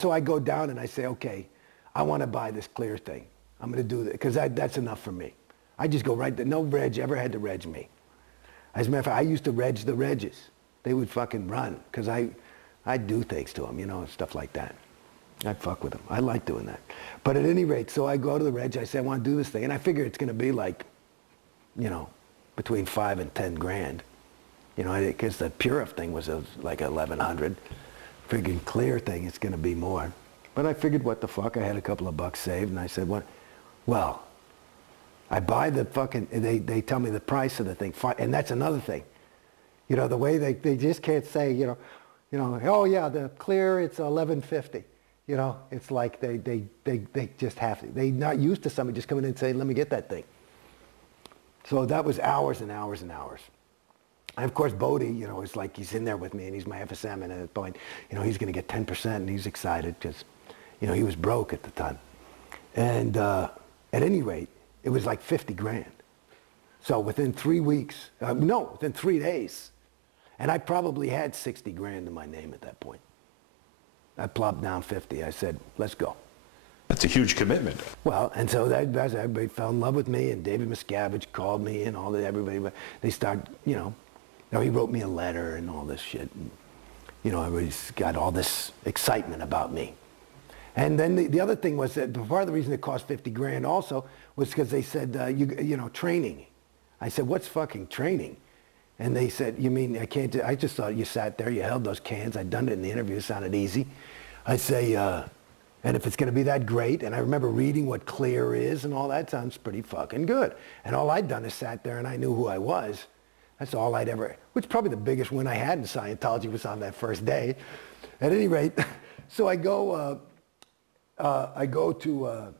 So I go down and I say, okay, I want to buy this clear thing. I'm going to do that because that's enough for me. I just go right there. No reg ever had to reg me. As a matter of fact, I used to reg the regs. They would fucking run because I'd do things to them, you know, stuff like that. I'd fuck with them. I like doing that. But at any rate, so I go to the reg. I say, I want to do this thing. And I figure it's going to be like, you know, between 5 and 10 grand. You know, because the Purif thing was like 1,100. Friggin' clear thing, it's going to be more. But I figured, what the fuck? I had a couple of bucks saved, and I said, what? Well, I buy the fucking, they tell me the price of the thing, and that's another thing. You know, the way they just can't say, you know, oh yeah, the clear, it's 1150. You know, it's like they just have to. They're not used to somebody just coming in and saying, let me get that thing. So that was hours and hours and hours. And of course, Bodie, you know, it's like he's in there with me and he's my FSM, and at that point, you know, he's going to get 10% and he's excited because, you know, he was broke at the time. And at any rate, it was like 50 grand. So within 3 weeks, no, within 3 days, and I probably had 60 grand in my name at that point. I plopped down 50. I said, let's go. That's a huge commitment. Well, and so everybody fell in love with me, and David Miscavige called me and all that, everybody, they started, you know, he wrote me a letter and all this shit. And, you know, everybody's got all this excitement about me. And then the other thing was that part of the reason it cost 50 grand also was because they said, you know, training. I said, what's fucking training? And they said, you mean I can't do, I just thought you sat there, you held those cans. I'd done it in the interview, it sounded easy. I say, and if it's going to be that great, and I remember reading what clear is and all that, sounds pretty fucking good. And all I'd done is sat there and I knew who I was. That's all I'd ever, which probably the biggest win I had in Scientology was on that first day. At any rate, so I go to,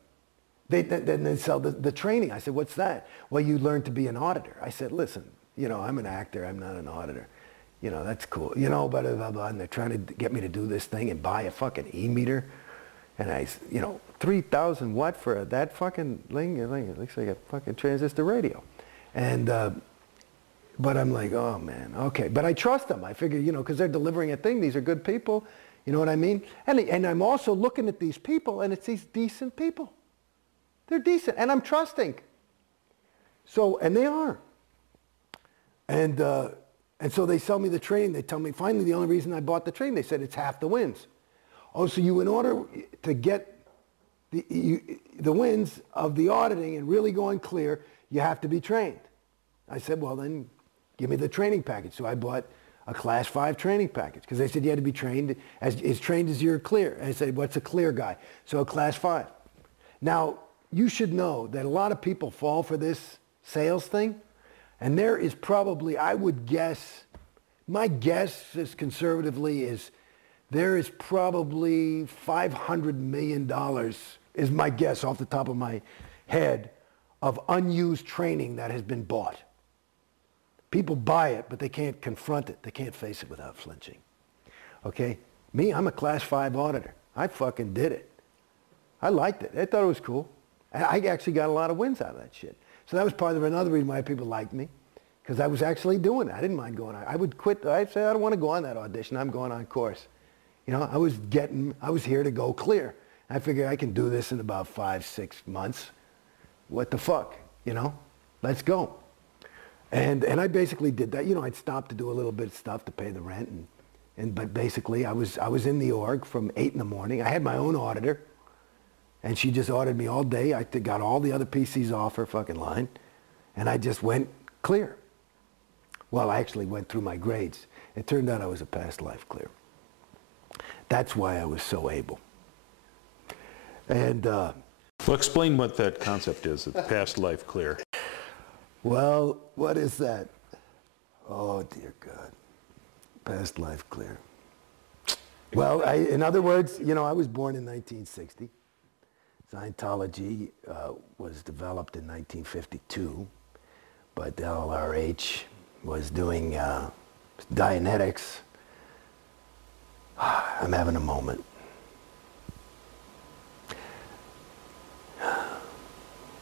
then they sell the training. I said, what's that? Well, you learn to be an auditor. I said, listen, you know, I'm an actor, I'm not an auditor. You know, that's cool. You know, blah, blah, blah, and they're trying to get me to do this thing and buy a fucking e-meter. And I, you know, 3,000 what for that fucking thing? It looks like a fucking transistor radio. And, but I'm like, oh man, okay. But I trust them. I figure, you know, because they're delivering a thing. These are good people. You know what I mean? And I'm also looking at these people, and it's these decent people. They're decent, and I'm trusting. So, and they are. And so they sell me the training. They tell me, finally, the only reason I bought the training, they said it's half the wins. Oh, so you, in order to get the wins of the auditing and really going clear, you have to be trained. I said, well, then give me the training package. So I bought a class 5 training package because they said you had to be trained as trained as you're clear. And I said, what's a clear guy? So a class 5. Now, you should know that a lot of people fall for this sales thing. And there is probably, I would guess, my guess is conservatively is there is probably $500 million, is my guess off the top of my head, of unused training that has been bought. People buy it, but they can't confront it. They can't face it without flinching. Okay? Me, I'm a class 5 auditor. I fucking did it. I liked it. I thought it was cool. I actually got a lot of wins out of that shit. So that was part of another reason why people liked me, because I was actually doing it. I didn't mind going on. I would quit. I'd say, I don't want to go on that audition. I'm going on course. You know, I was here to go clear. I figured I can do this in about 5-6 months. What the fuck, you know? Let's go. And I basically did that. You know, I'd stop to do a little bit of stuff to pay the rent. But basically, I was in the org from 8 in the morning. I had my own auditor. And she just audited me all day. I got all the other PCs off her fucking line. And I just went clear. Well, I actually went through my grades. It turned out I was a past life clear. That's why I was so able. And well, explain what that concept is, past life clear. Well, what is that? Oh, dear God. Past life clear. Well, in other words, you know, I was born in 1960. Scientology was developed in 1952, but the LRH was doing Dianetics. I'm having a moment.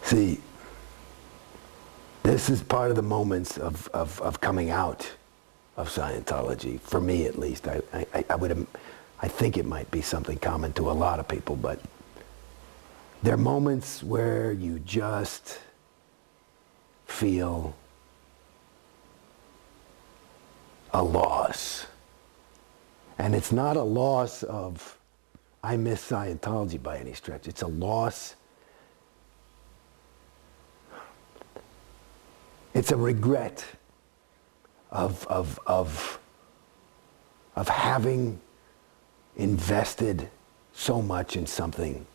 See, this is part of the moments of coming out of Scientology, for me at least. I I think it might be something common to a lot of people, but there are moments where you just feel a loss. And it's not a loss of, I miss Scientology by any stretch. It's a loss. It's a regret of having invested so much in something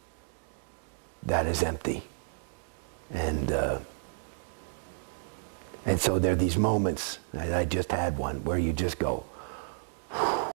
that is empty. And so there are these moments, I just had one, where you just go,